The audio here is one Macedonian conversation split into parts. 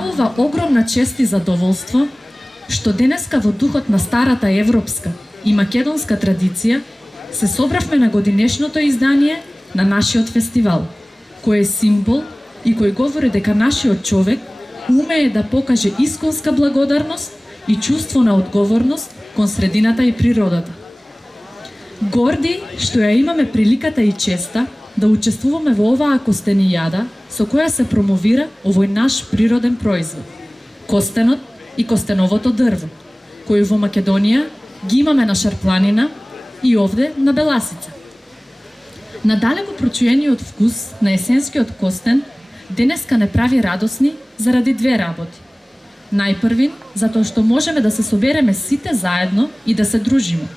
доставува огромна чест и задоволство што денеска во духот на старата европска и македонска традиција се собравме на годинешното издание на нашиот фестивал, кој е символ и кој говори дека нашиот човек умее да покаже исконска благодарност и чувство на одговорност кон средината и природата. Горди што ја имаме приликата и честа да учествуваме во оваа костенијада со која се промовира овој наш природен производ – костенот и костеновото дрво, кој во Македонија ги имаме на Шарпланина и овде на Беласица. Надалеку прочуениот вкус на есенскиот костен денеска не прави радосни заради две работи. Најпрвин, затоа што можеме да се собереме сите заедно и да се дружиме,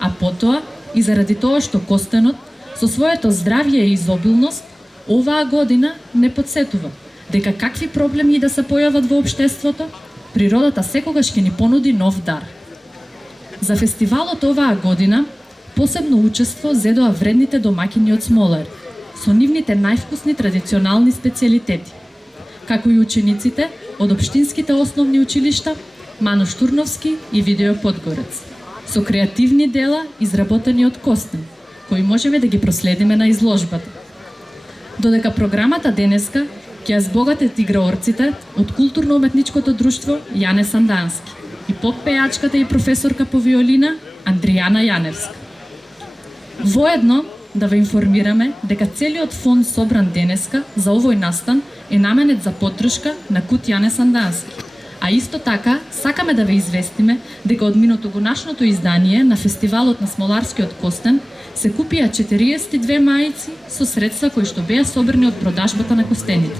а потоа и заради тоа што костенот со своето здравје и изобилност оваа година не подсетува дека какви проблеми да се појават во општеството, природата секогаш ќе ни понуди нов дар. За фестивалот оваа година посебно учество зедоа вредните домаќини од Смолари со нивните највкусни традиционални специјалитети, како и учениците од општинските основни училишта Мануш Турновски и Видео Подгорец, со креативни дела изработени од костен, кои можеме да ги проследиме на изложбата. Додека програмата денеска ќе ја збогатат играорците од културно-уметничкото друштво Јане Сандански и поп-пејачката и професорка по виолина Андријана Јаневска. Воедно да ве информираме дека целиот фонд собран денеска за овој настан е наменет за поддршка на Кут Јане Сандански. А исто така, сакаме да ве известиме дека од минатогодишното издание на фестивалот на Смоларскиот костен се купија 42 мајци со средства кои што беа собрани од продажбата на костените.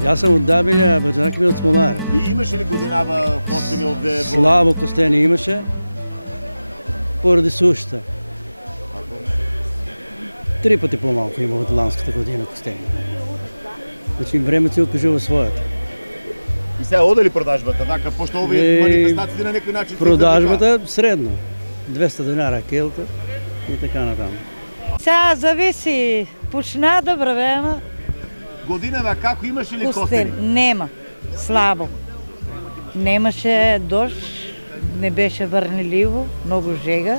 Јас сум од Дабилја, баџанаки ми од Смолари. И имаше ли годинава костени овде? Слабо костени имаше, поради сушта. 3 пати помалку има од ланската година костени. Значи времето си окажува својата. И сега оде ли продажбата, така, пошто овие манифестации на некој начин? Продажбата средно. 200 динара келта и така натаму. Сега зависи, почна да врвема. Годинава како имаше ли костени? Нема, слабо. Немаше дожд, не беше врнеливо, многу жега.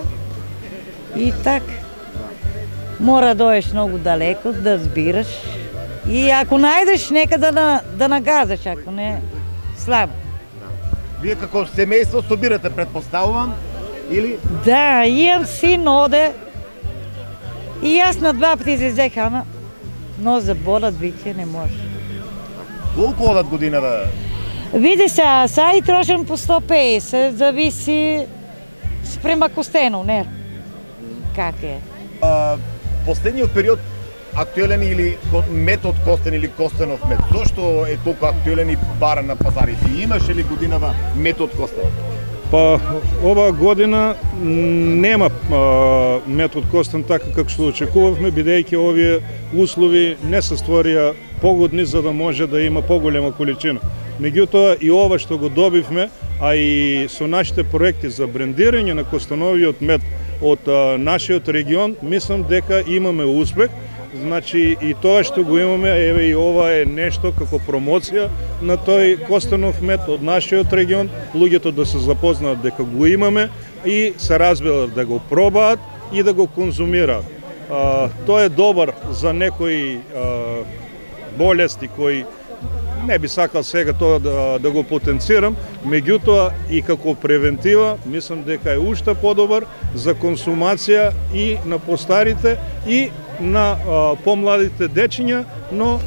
И така, мора да доеш многу далеко, да збираш. И ако најдеш, нека да нагазаш, ако не, слабо. Вие како семејство собирате, предпоставувам, или? Да, имам син оде. И јас на 2 пати излезех, ама но за болат биќе не може. Колку одат годинава? Види се, сега и трошам по 150, зависи спрема костено, не? Как е? Последниот период актуелен или метод костен или костенов мет? Зошто е толку актуелен и бара на пазарите? Имаше ли годинава метод костен? Па оваа година нема метод костен така како што очекувавме, бидејќи овие услови не се створија погодни за да може да има поголема количина. Меѓутоа и ова што го добивме, а и со нашите проекти за брендирање на костеновиот мед од нашиот регион, мислам дека имаме успех. Значи и тоа што го имаме, еве и ова е нешто како промоција на тој костенов мед од нашиот регион, луѓето да се запознаат дека го имаме и се разберат да го пробаат и да го конзумираат. Тоа е добар за некои болести кои не би сакал сега тоа да го потенцирам, меѓутоа и како превентива мислам дека е уште подобар за консумација и на постарите и на помладите дечиња, но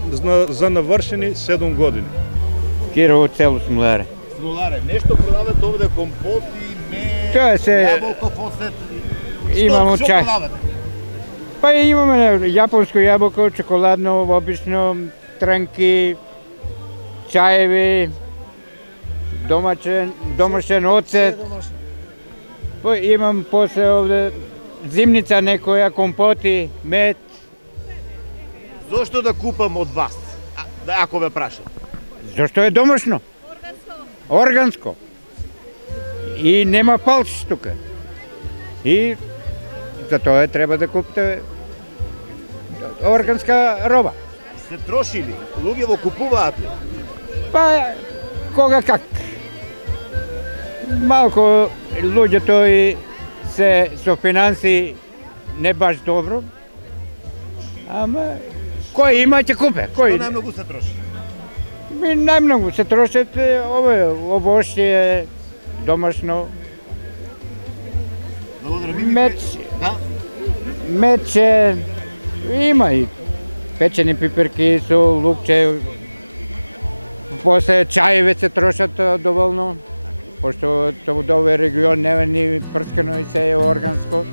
за навршени 7 години. Кирово село Смоларе. Смоларе, нешто продавате овде, компоти, Тоа се јаболка, фосет. имамо Што чај. продавате? Па имаме јапонско јаболко, чоколадно, обично, трнки, чаеви, домашен оцет. Па имам после овде зимница некоја, компоти, мед. Зошто да купам од вас? Ако ве прашам. Зашто е домашно? Органско. И нема фалш тука. И за тоа треба да купите органска роба. Се троши ли? Луѓе во купуваат ли? Па, кога как. Малко луѓето и се со финанси не баш добро. Ама, кој има ќе купе. Што Кој? најмногу се троши? Најмногу се трошат овошје, домашно, мед, Да? мече, има и печени пиперки со лукче. После чаеве се трошат доволно, пошто тоа во овој регион нема ни прскано и се е органско.